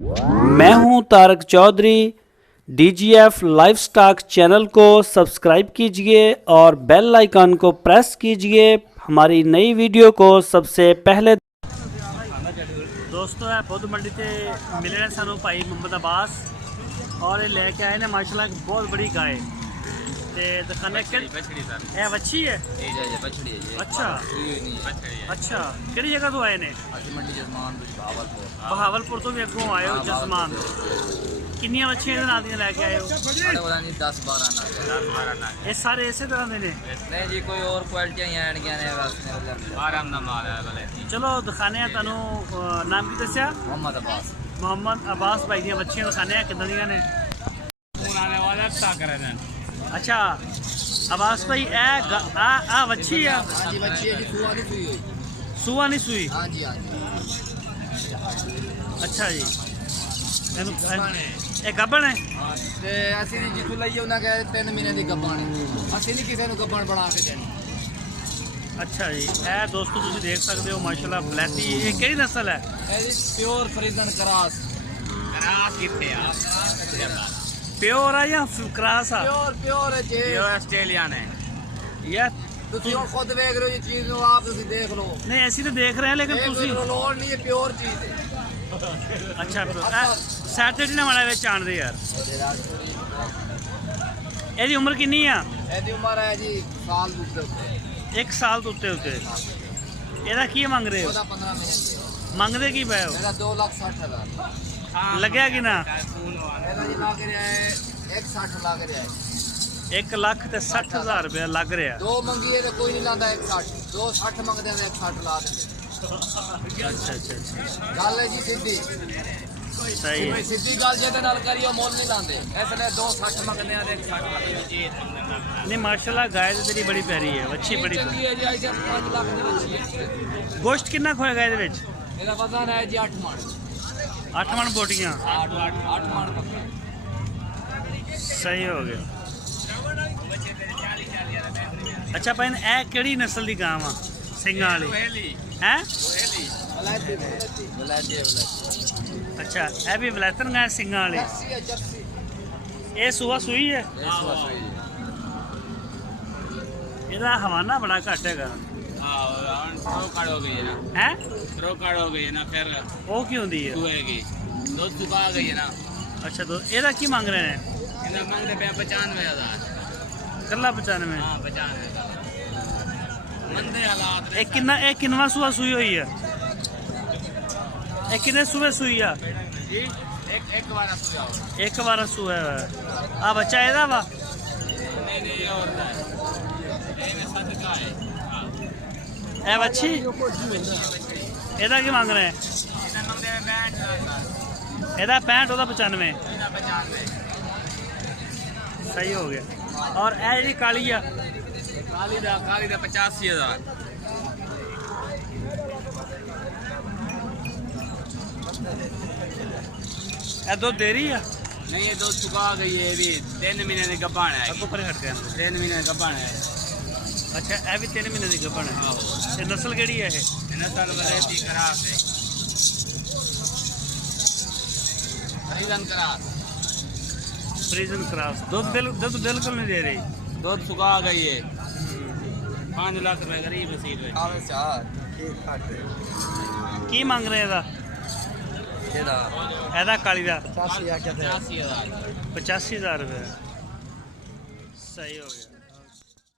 मैं हूं Tarak Chaudhary. DGF livestock channel को सब्सक्राइब कीजिए और बेल आइकन को प्रेस कीजिए हमारी नई वीडियो को सबसे पहले। दोस्तों है बुद्ध मंडी से मिले ने सानू भाई मोहम्मद अब्बास और ये लेके आए ने माशाल्लाह एक बहुत बड़ी गाय ते दिखाने के है वच्छी है। अच्छा अच्छा किहड़ी जगह तो आए ने? बहावलपुर तो भी अगों आए हो जसमान। किन्नियां वच्छियां इहदे नाल दियां लैके आए हो? 10-12 ये सारे इसे तरह दे ने? नहीं जी कोई और क्वालिटियां आएंगियां ने बस आराम दा माल है वाले। चलो दिखाने आ तैनू नाम की दस्या? मोहम्मद अब्बास भाई दियां वच्छियां दिखाने आ किदां दियां ने। फोन आने वाला ता करे ने। अच्छा अब्बास भाई आ वच्छी है? हां जी वच्छी है जी सुआ नहीं सुई? हां जी अच्छा जी ਇਹ ਗੱਬਣ ਹੈ ਤੇ ਅਸੀਂ ਨਹੀਂ ਜਿੱਥੋਂ ਲਈਏ ਉਹਨਾਂ ਕਹੇ 3 ਮਹੀਨੇ ਦੀ ਗੱਬਣ ਅਸੀਂ ਨਹੀਂ ਕਿਸੇ ਨੂੰ ਗੱਬਣ ਬਣਾ ਕੇ ਦੇਣੀ। ਅੱਛਾ ਜੀ ਇਹ ਦੋਸਤੋ ਤੁਸੀਂ ਦੇਖ ਸਕਦੇ ਹੋ ਮਾਸ਼ਾਅੱਲਾ ਬਲੈਤੀ ਇਹ ਕਿਹੜੀ ਨਸਲ ਹੈ? ਇਹ ਜੀ ਪਿਓਰ ਫਰੀਜ਼ਨ ਕਰਾਸ ਕਿੱਥੇ ਆ? ਪਿਓਰ ਆ ਜਾਂ ਕਰਾਸ ਆ? ਪਿਓਰ ਹੈ ਜੀ ਪਿਓਰ ਆਸਟ੍ਰੇਲੀਅਨ ਹੈ ਯਾਰ ਤੁਸੀਂ ਖੁਦ ਵੇਖ ਰਹੇ ਹੋ ਇਹ ਚੀਜ਼ ਨੂੰ ਆਪ ਤੁਸੀਂ ਦੇਖ ਲਓ। ਨਹੀਂ ਅਸੀਂ ਤਾਂ ਦੇਖ ਰਹੇ ਹਾਂ ਲੇਕਿਨ ਤੁਸੀਂ ਲੋੜ ਨਹੀਂ ਹੈ ਪਿਓਰ ਚੀਜ਼ ਹੈ। ਅੱਛਾ ਸੈਟਰਡੇ ਨੇ ਵਾਲਾ ਵਿੱਚ ਆਣਦੇ ਯਾਰ। ਇਹਦੀ ਉਮਰ ਕਿੰਨੀ ਆ? ਇਹਦੀ ਉਮਰ ਹੈ ਜੀ ਸਾਲ ਦੇ ਉੱਤੇ 1 ਸਾਲ ਤੋਂ ਉੱਤੇ। ਇਹਦਾ ਕੀ ਮੰਗ ਰਹੇ ਹੋ? ਉਹਦਾ 15 ਮਹੀਨੇ ਮੰਗਦੇ ਕੀ ਪਏ ਹੋ? ਇਹਦਾ 2,60,000 ਲੱਗਿਆ ਕਿ ਨਾ? ਇਹਦਾ ਜੀ ਲੱਗ ਰਿਹਾ ਹੈ 1,60 ਲੱਗ ਰਿਹਾ ਹੈ। 1,60,000 ਰੁਪਇਆ ਲੱਗ ਰਿਹਾ। ਦੋ ਮੰਗੀਏ ਤੇ ਕੋਈ ਨਹੀਂ ਲਾਂਦਾ 1,60 2,60 ਮੰਗਦੇ ਨੇ 1,60 ਲਾ ਦਿੰਦੇ। ਅੱਛਾ ਗੱਲ ਹੈ ਜੀ ਸਿੱਧੀ ਸਹੀ ਹੈ। ਸਿੱਧੀ ਗੱਲ ਜਿਹਦੇ ਨਾਲ ਕਰੀਓ ਮੁੱਲ ਨਹੀਂ ਲਾਂਦੇ ਇਸ ਲਈ 2,60 ਮੰਗਦੇ ਆ ਤੇ 1,60 ਲੱਗਦੇ। नहीं माशाल्लाह गाय तो तेरी बड़ी प्यारी है अच्छी बड़ी ਚੰਗੀ ਹੈ ਜੀ ਅੱਜ 5 ਲੱਖ ਦੇ ਵਿੱਚ ਹੈ। गोश्त कितना खोएगा ਇਹਦੇ ਵਿੱਚ? ਇਹਦਾ ਵਜ਼ਨ ਹੈ ਜੀ 8 ਮਣ 8 ਮਣ ਬੋਟੀਆਂ 8 ਮਣ ਬੱਕਰਾ। ਸਹੀ ਹੋ ਗਿਆ। ਅੱਛਾ ਭੈਣ ਇਹ ਕਿਹੜੀ ਨਸਲ ਦੀ ਗਾਂ ਆ ਸਿੰਘਾਂ ਵਾਲੀ ਹੈ? ਅੱਛਾ ਇਹ ਵੀ ਵਲੈਤਨ ਗਾਂ ਸਿੰਘਾਂ ਵਾਲੀ। ਇਹ ਸੂਆ ਸੂਈ ਹੈ? ਇਹਦਾ ਹਵਾਨਾ ਬੜਾ ਘੱਟ ਹੈਗਾ। ਰੋਕੜ ਹੋ ਗਈ ਹੈ ਨਾ। ਹੈ ਰੋਕੜ ਹੋ ਗਈ ਹੈ ਨਾ ਫਿਰ ਉਹ ਕੀ ਹੁੰਦੀ ਹੈ? ਹੋਏਗੀ ਦੁੱਧ ਸੁਕਾ ਗਈ ਹੈ ਨਾ। ਅੱਛਾ ਇਹਦਾ ਕੀ ਮੰਗ ਰਹੇ ਨੇ? ਇਹਦਾ ਮੰਗਦੇ ਪਿਆ 95,000 ਕੱਲਾ 95? ਹਾਂ 95 ਮੰਦੇ ਹਾਲਾਤ ਇਹ ਕਿੰਨਵਾ ਸੂਆ ਸੂਈ ਹੋਈ ਆ? ਇਹ ਕਿੰਨੇ ਸੂਏ ਸੂਈ ਆ? ਜੀ ਇੱਕ ਵਾਰ ਸੂਆ ਹੋ ਇੱਕ ਵਾਰ ਸੂਆ ਆ ਬੱਚਾ ਇਹਦਾ ਵਾ? ਨਹੀਂ ਹੋਰ ਦਾ ਇਹ ਸਦਕਾ ਹੈ। ਇਹ ਬੱਚੀ ਇਹਦਾ ਕੀ ਮੰਗ ਰਹੇ? ਇਹਦਾ ਮੰਗਦੇ 65 ਇਹਦਾ 65 ਉਹਦਾ 95। ਇਹਦਾ 95 ਸਹੀ ਹੋ ਗਿਆ। ਔਰ ਇਹ ਜਿਹੜੀ ਕਾਲੀ ਆ? ਕਾਲੀ ਦਾ 85,000 ਇਹ ਦੁੱਧ ਦੇ ਰਹੀ ਆ? नहीं ये दूध चुका गई है भी 3 महीने की गब्बान है। ਅੱਗੋਂ ਪਰੇ ਹਟ ਗਿਆ। 3 महीने की गब्बान है। ਅੱਛਾ ਇਹ ਵੀ 3 ਮਹੀਨੇ ਦੀ ਗੱਭਣ ਹੈ। ਤੇ ਨਸਲ ਕਿਹੜੀ ਹੈ ਇਹ? नस्ल वैरायटी क्रास है फ्रीजन क्रास। Friesian cross. ਦੁੱਧ ਬਿਲਕੁਲ ਨਹੀਂ ਦੇ ਰਹੀ। दूध चुका गई है 5 लाख रुपए गरीब नसीब है। ਕੀ ਮੰਗ ਰਹੇ ਇਹਦਾ? ਇਹਦਾ ਕਾਲੀ ਦਾ 85,000 85,000 ਰੁਪਏ। ਸਹੀ ਹੋ ਗਿਆ।